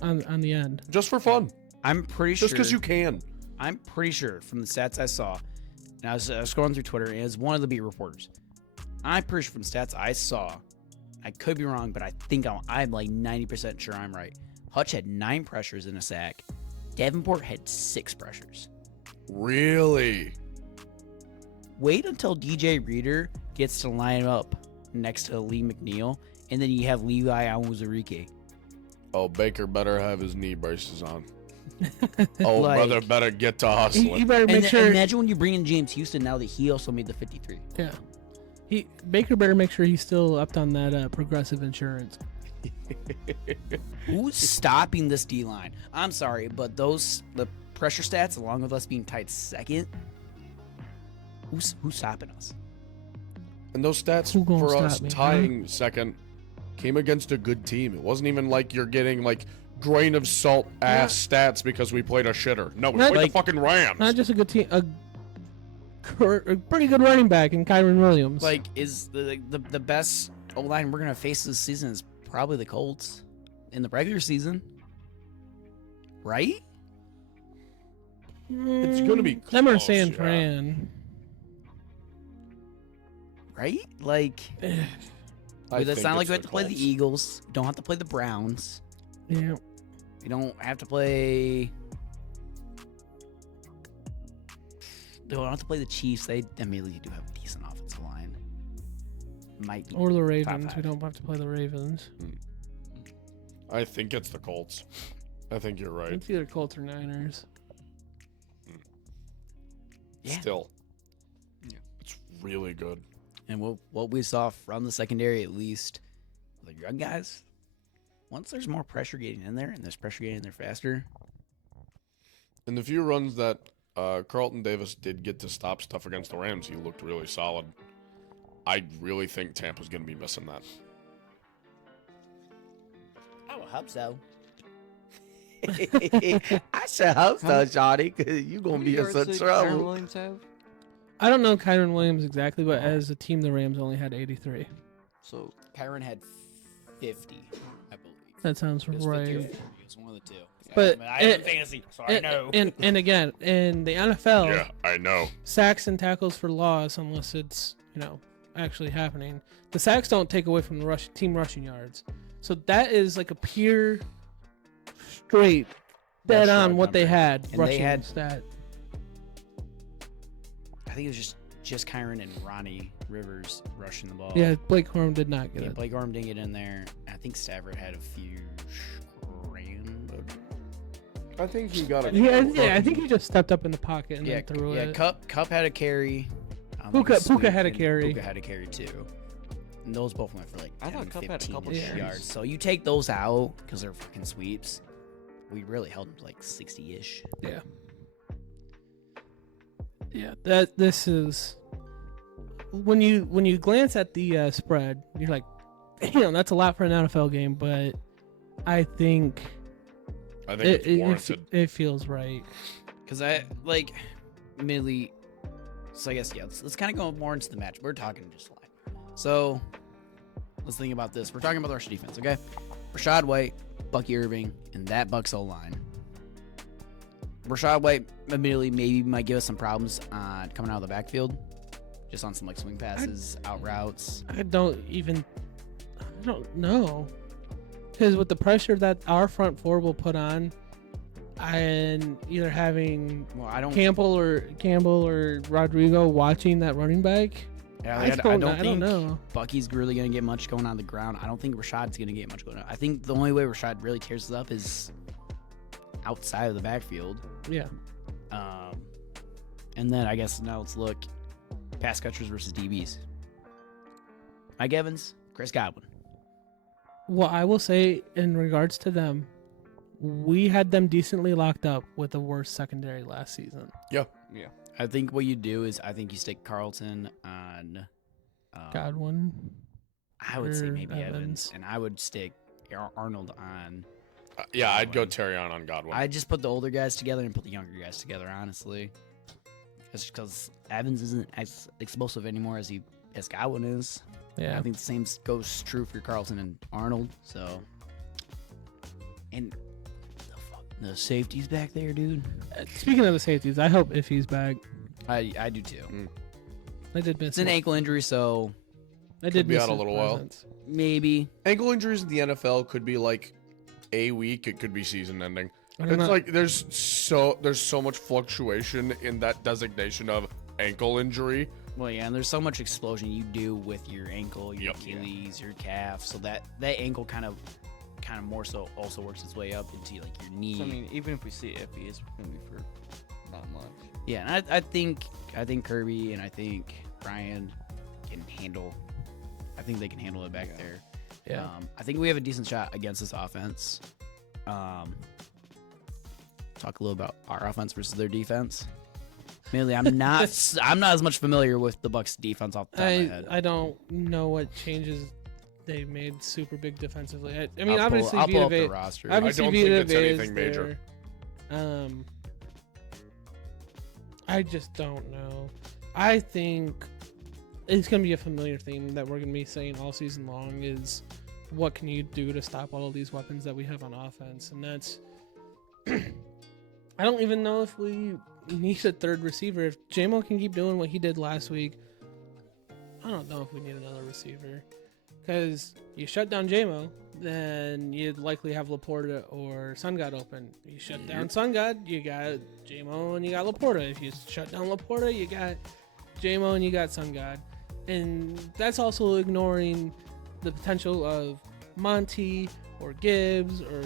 the end. Just for fun. I'm pretty Just sure. because you can. I'm pretty sure from the stats I saw, and I was scrolling through Twitter, and it's one of the beat reporters. I'm pretty sure from the stats I saw, I could be wrong, but I think I'm like 90% sure I'm right. Hutch had 9 pressures in a sack. Davenport had 6 pressures. Really? Wait until DJ Reader gets to line up next to Lee McNeil, and then you have Levi Awuzurike. Oh, Baker better have his knee braces on. Oh, Like- brother, better get to You hustling. better make And sure. imagine when you bring in James Houston now that he also made the 53. Yeah. Baker better make sure he's still up on that progressive insurance. Who's stopping this D line? I'm sorry, but the pressure stats, along with us being tied second, who's stopping us? And those stats Who gonna for us stop me, huh? tying second came against a good team. It wasn't even like you're getting like grain of salt ass stats because we played a shitter. No, we Not played like- the fucking Rams. Not just a good team, a pretty good running back in Kyron Williams. Like, is the best O line we're gonna face this season is probably the Colts in the regular season, right? It's gonna be them or close, San yeah. Fran. Right? Like, I that's think not like it's we have the to play the Colts. Eagles. Don't have to play the Browns. Yeah. We don't have to play. Don't have to play the Chiefs. They admittedly do have a decent offensive line. Might be. Or the Ravens. five. We don't have to play the Ravens. I think it's the Colts. I think you're right. It's either Colts or Niners. Yeah. Still. Yeah. It's really good. And what we saw from the secondary, at least, the young guys, once there's more pressure getting in there and there's pressure getting in there faster, In the few runs that Carlton Davis did get to stop stuff against the Rams, he looked really solid. I really think Tampa's going to be missing that. I would hope so. I should hope so, Shawty, because you're going to be in some Kyron trouble. Williams have? I don't know Kyron Williams exactly, but as a team, the Rams only had 83. So Kyron had 50, I believe. That sounds It was 50 or right. 40. It was one of the two. But I have fantasy, so I know. And again, in the NFL, Yeah, I know. sacks and tackles for loss, unless it's actually happening. The sacks don't take away from the team rushing yards, so that is like a pure, straight, dead Rush on yard what they number. had And they rushing had- stat. I think it was just Kyron and Ronnie Rivers rushing the ball. Yeah, Blake Corum did not get Yeah, it. Blake Arm didn't get in there. I think Stafford had a few scrambled. I think he got a. Yeah, I think he just stepped up in the pocket and Yeah, then threw yeah. it. Cup had a carry. Puka Sweet, had a and carry. Puka had a carry too. And those both went for like I 10, thought Kupp had a 15 couple -ish carries. yards. So you take those out because they're fucking sweeps. We really held them to like 60-ish. Yeah. Yeah, this is when you glance at the spread, you're like, damn, that's a lot for an NFL game. But I think I think it's warranted. it feels right. Because I like admittedly. So I guess yeah. Let's kind of go more into the match. We're talking just line. So let's think about this. We're talking about the rush defense, okay? Rashad White, Bucky Irving, and that Bucks O-line. Rashad White admittedly maybe might give us some problems on coming out of the backfield, just on some like swing passes, out routes. I don't know, because with the pressure that our front four will put on, and either having Well, I don't. Campbell or Rodrigo watching that running back, Yeah, I like, don't think know. Bucky's really gonna get much going on the ground. I don't think Rashad's gonna get much going on. I think the only way Rashad really tears us up is outside of the backfield. Yeah, And then I guess now let's look pass catchers versus DBs. Mike Evans, Chris Godwin. well, I will say in regards to them, we had them decently locked up with the worst secondary last season. yeah. I think what you do is I think you stick Carlton on Godwin, I would say or maybe Evans, Evans. and I would stick Arnold on. Yeah, I'd go Terry on Godwin. I just put the older guys together and put the younger guys together. Honestly, just because Evans isn't as explosive anymore as Godwin is. Yeah, I think the same goes true for Carlton and Arnold. So, and the safeties back there, dude. Speaking of the safeties, I hope if he's back. I do too. I did miss It's an ankle injury, so I did be miss out a his little while. presence. maybe. Ankle injuries in the NFL could be like a week. It could be season ending. I don't It's know. like there's so much fluctuation in that designation of ankle injury. Well, yeah, and there's so much explosion you do with your ankle, your Yep. Achilles, your calf, so that ankle kind of kind of more so also works its way up into like your knee. So, I mean, even if we see Iffy, it's going to be for not much. Yeah, and I think Kirby and I think Brian can handle. I think they can handle it back there. Yeah. I think we have a decent shot against this offense. Talk a little about our offense versus their defense. Mainly, I'm not as much familiar with the Bucs defense off the top of my head. I don't know what changes they made super big defensively. I mean, I'll obviously pull up the Vita roster. obviously I don't think Vita it's Vea anything is major. there. I just don't know. I think it's going to be a familiar theme that we're going to be saying all season long is what can you do to stop all of these weapons that we have on offense? And that's I don't even know if we need a third receiver. If J-Mo can keep doing what he did last week, I don't know if we need another receiver. Because you shut down J-Mo, then you'd likely have Laporta or Sun God open. You shut down Sun God, you got J-Mo and you got Laporta. If you shut down Laporta, you got J-Mo and you got Sun God. And that's also ignoring the potential of Monty or Gibbs or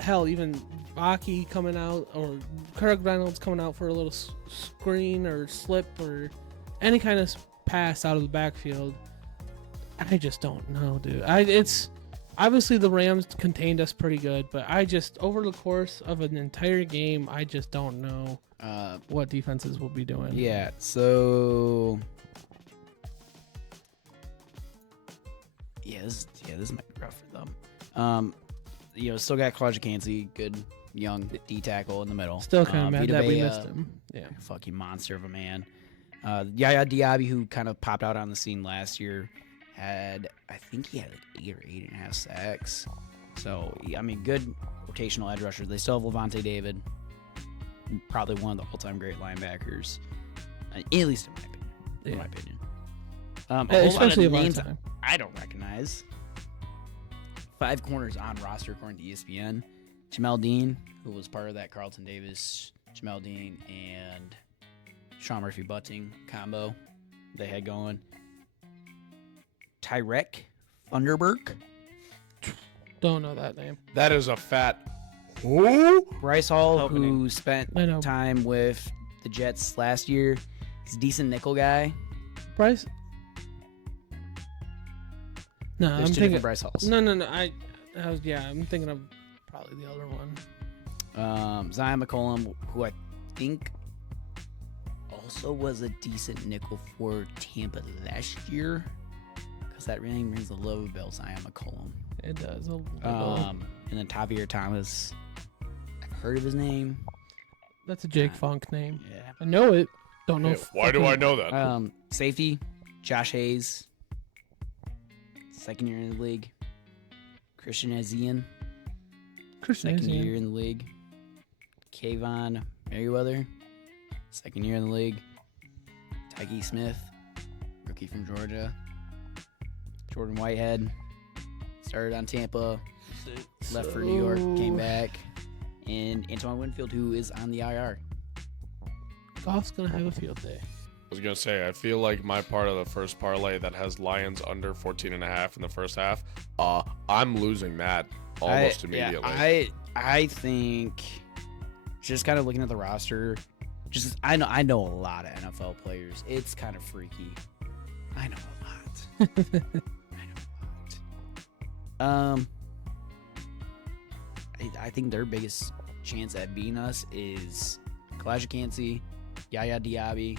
hell, even Baki coming out or Kirk Reynolds coming out for a little screen or slip or any kind of pass out of the backfield. I just don't know, dude. It's obviously the Rams contained us pretty good, but I just over the course of an entire game, I just don't know what defenses will be doing. Yeah, so this might be rough for them. Still got Kalijah Cansey, good young D tackle in the middle. Still kind of mad Vita that we Vea, missed him. Yeah, fucking monster of a man. Yaya Diaby, who kind of popped out on the scene last year, I think he had like 8 or 8.5 sacks. So, I mean, good rotational edge rushers. They still have Levante David, probably one of the all-time great linebackers, at least in my opinion. especially of of our names time. I don't recognize. 5 corners on roster according to ESPN. Jamel Dean, who was part of that Carlton Davis, Jamel Dean, and Sean Murphy Butting combo they had going. Tyrek Thunderberg. Don't know that name. That is a fat. Bryce Hall, Opening. who spent I know. time with the Jets last year. He's a decent nickel guy. Bryce? No, There's I'm two thinking. different Bryce Halls. No. I'm thinking of probably the other one. Zion McCollum, who I think also was a decent nickel for Tampa last year, because that really rings a little bell. Zion McCollum. It does. And then Tavier Thomas. I've heard of his name. That's a Jake Funk name. Yeah. I know it. Don't know. Why do I know that? Safety, Josh Hayes. Second year in the league. Christian Azian. Second year in the league. Kayvon Merriweather. Second year in the league. Tyke Smith. Rookie from Georgia. Jordan Whitehead. Started on Tampa. Left for New York. Came back. And Antoine Winfield, who is on the IR. Goff's gonna have a field day. I was gonna say, I feel like my part of the first parlay that has Lions under 14.5 in the first half. I'm losing that almost immediately. Yeah, I think just kind of looking at the roster, I know a lot of NFL players. It's kind of freaky. I know a lot. I think their biggest chance at beating us is Kalijah Cansey, Yaya Diaby,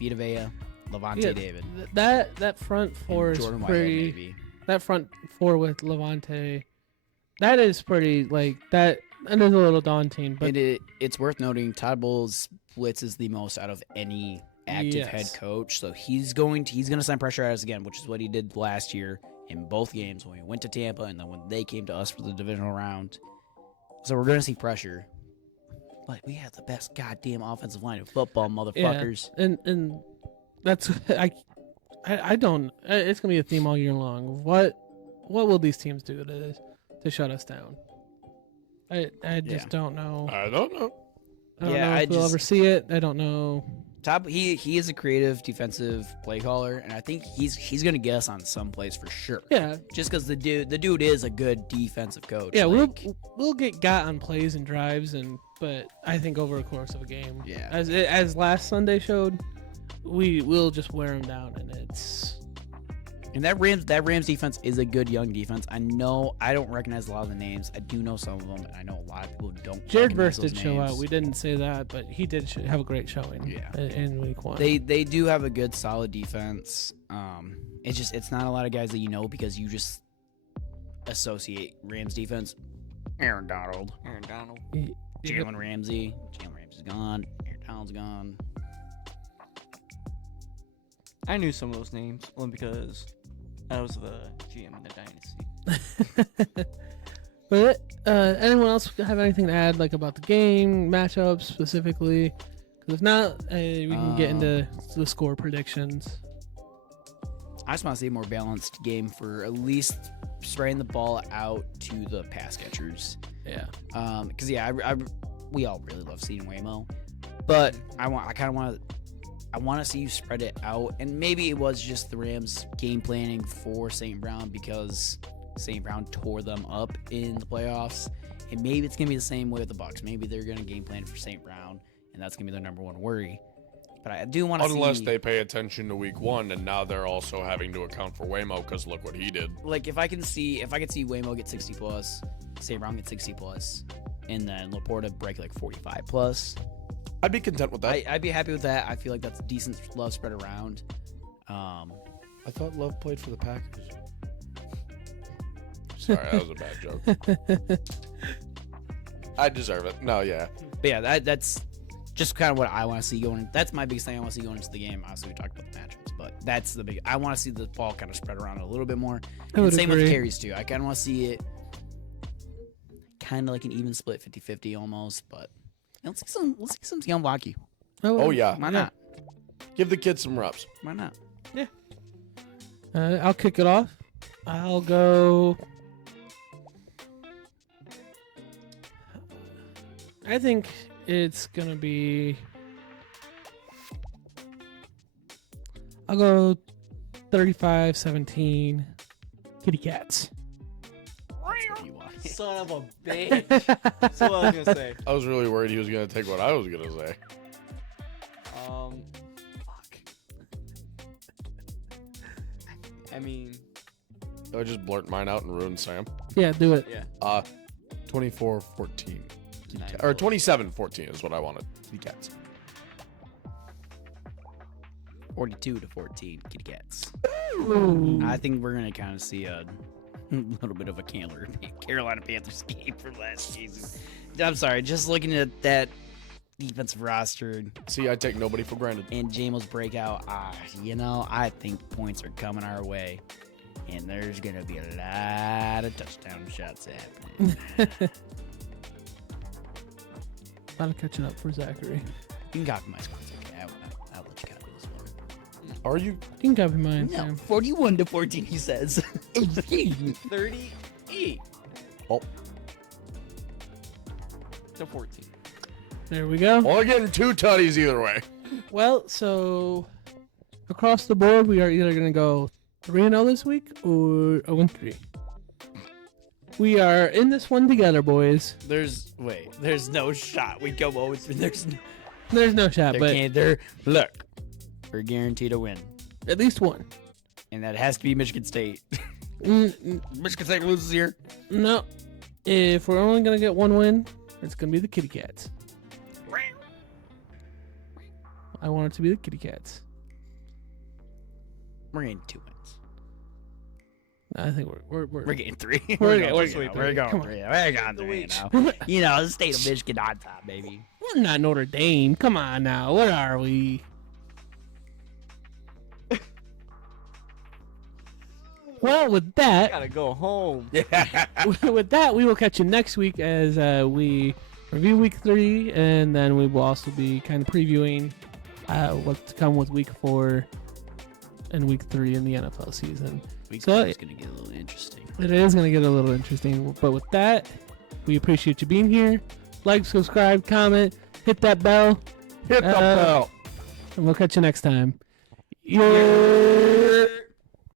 Vita Vea, Levante David. That front four is Jordan pretty. Whitehead, maybe. That front four with Levante, that is pretty like that. And is a little daunting, but It's worth noting Todd Bowles blitzes the most out of any active head coach, so he's going to send pressure at us again, which is what he did last year in both games when we went to Tampa and then when they came to us for the divisional round. So we're going to see pressure, but we have the best goddamn offensive line in football, motherfuckers. Yeah, and that's I don't. It's gonna be a theme all year long. What will these teams do to shut us down? I just don't know. I don't know. I don't know if we'll ever see it. I don't know. He is a creative defensive play caller, and I think he's gonna get us on some plays for sure. Yeah, Just because the dude is a good defensive coach. yeah, like, we'll get got on plays and drives, but I think over the course of a game, Yeah. as last Sunday showed, we'll just wear them down, and it's. And that Rams defense is a good young defense. I know I don't recognize a lot of the names. I do know some of them, and I know a lot of people don't. Jared recognize Verse those did show out. names. We didn't say that, but he did have a great showing. Yeah. In week 1. They do have a good solid defense. It's not a lot of guys that you know because you just associate Rams defense. Aaron Donald, Jalen Ramsey. Jalen Ramsey's gone. Aaron Donald's gone. I knew some of those names only because I was the GM in the Dynasty. But anyone else have anything to add, like about the game matchups specifically? Because if not, we can get into the score predictions. I just want to see a more balanced game for at least spraying the ball out to the pass catchers. Yeah. Because we all really love seeing Waymo, but I want to see you spread it out, and maybe it was just the Rams game planning for St. Brown because St. Brown tore them up in the playoffs, and maybe it's gonna be the same way with the Bucs. Maybe they're gonna game plan for St. Brown, and that's gonna be their number one worry. But I do want to see, Unless they pay attention to week 1, and now they're also having to account for Waymo because look what he did. like if I could see Waymo get 60 plus, St. Brown get 60 plus, and then Laporta break like 45 plus. I'd be content with that. I'd be happy with that. I feel like that's decent love spread around. I thought Love played for the Packers. Sorry, that was a bad joke. I deserve it. No, yeah. But yeah, that's just kind of what I want to see going. That's my biggest thing I want to see going into the game. Obviously, we talked about the matchups, but that's the big. I want to see the ball kind of spread around a little bit more. I would And same agree. with carries too. I kind of want to see it kind of like an even split, 50-50 almost. But let's see some young hockey. Oh, yeah. Why not? Give the kids some reps. Why not? I'll kick it off. I'll go. I think it's gonna be. I'll go 35-17. Kitty Cats. What you want. Son of a bitch. That's what I was gonna say. I was really worried he was going to take what I was going to say. Fuck. I mean, I just blurt mine out and ruin Sam. Yeah, do it. yeah. 24-14. Nice. Or 27-14 is what I wanted. The Cats. 42-14. Kitty Cats. Ooh. I think we're gonna kind of see a little bit of a Carolina Panthers game from last season. I'm sorry, just looking at that defensive roster See, I take nobody for granted. and Jamel's breakout. I think points are coming our way, and there's gonna be a lot of touchdown shots happening. About to catch it up for Zachary. You can copy my scores, okay? I'll let you copy this one. Are you? You can copy mine, No, Sam. 41-14. He says. 38 Oh, to 14. There we go. well, getting 2 tutties either way. Well, so across the board, we are either going to go 3-0 this week or 0-3. We are in this one together, boys. There's no shot we go over. There's no shot, but Look, we're guaranteed to win, at least one. and that has to be Michigan State. Michigan State loses here. No. If we're only going to get one win, it's going to be the Kitty Cats. I want it to be the Kitty Cats. We're getting 2 wins. I think we're We're getting 3. We're going going 3. three. We're going Come on. 3. We're going 3 now. You know, the state of Michigan on top, baby. We're not Notre Dame. Come on now. Where are we? Well, with I that, gotta go home. with that, we will catch you next week as we review week 3, and then we will also be kind of previewing what's to come with week 4 and week 3 in the NFL season. Week So- 4 is going to get a little interesting. It is going to get a little interesting, but with that, we appreciate you being here. Like, subscribe, comment, hit that bell. Hit the Uh, bell. and we'll catch you next time. Yeah.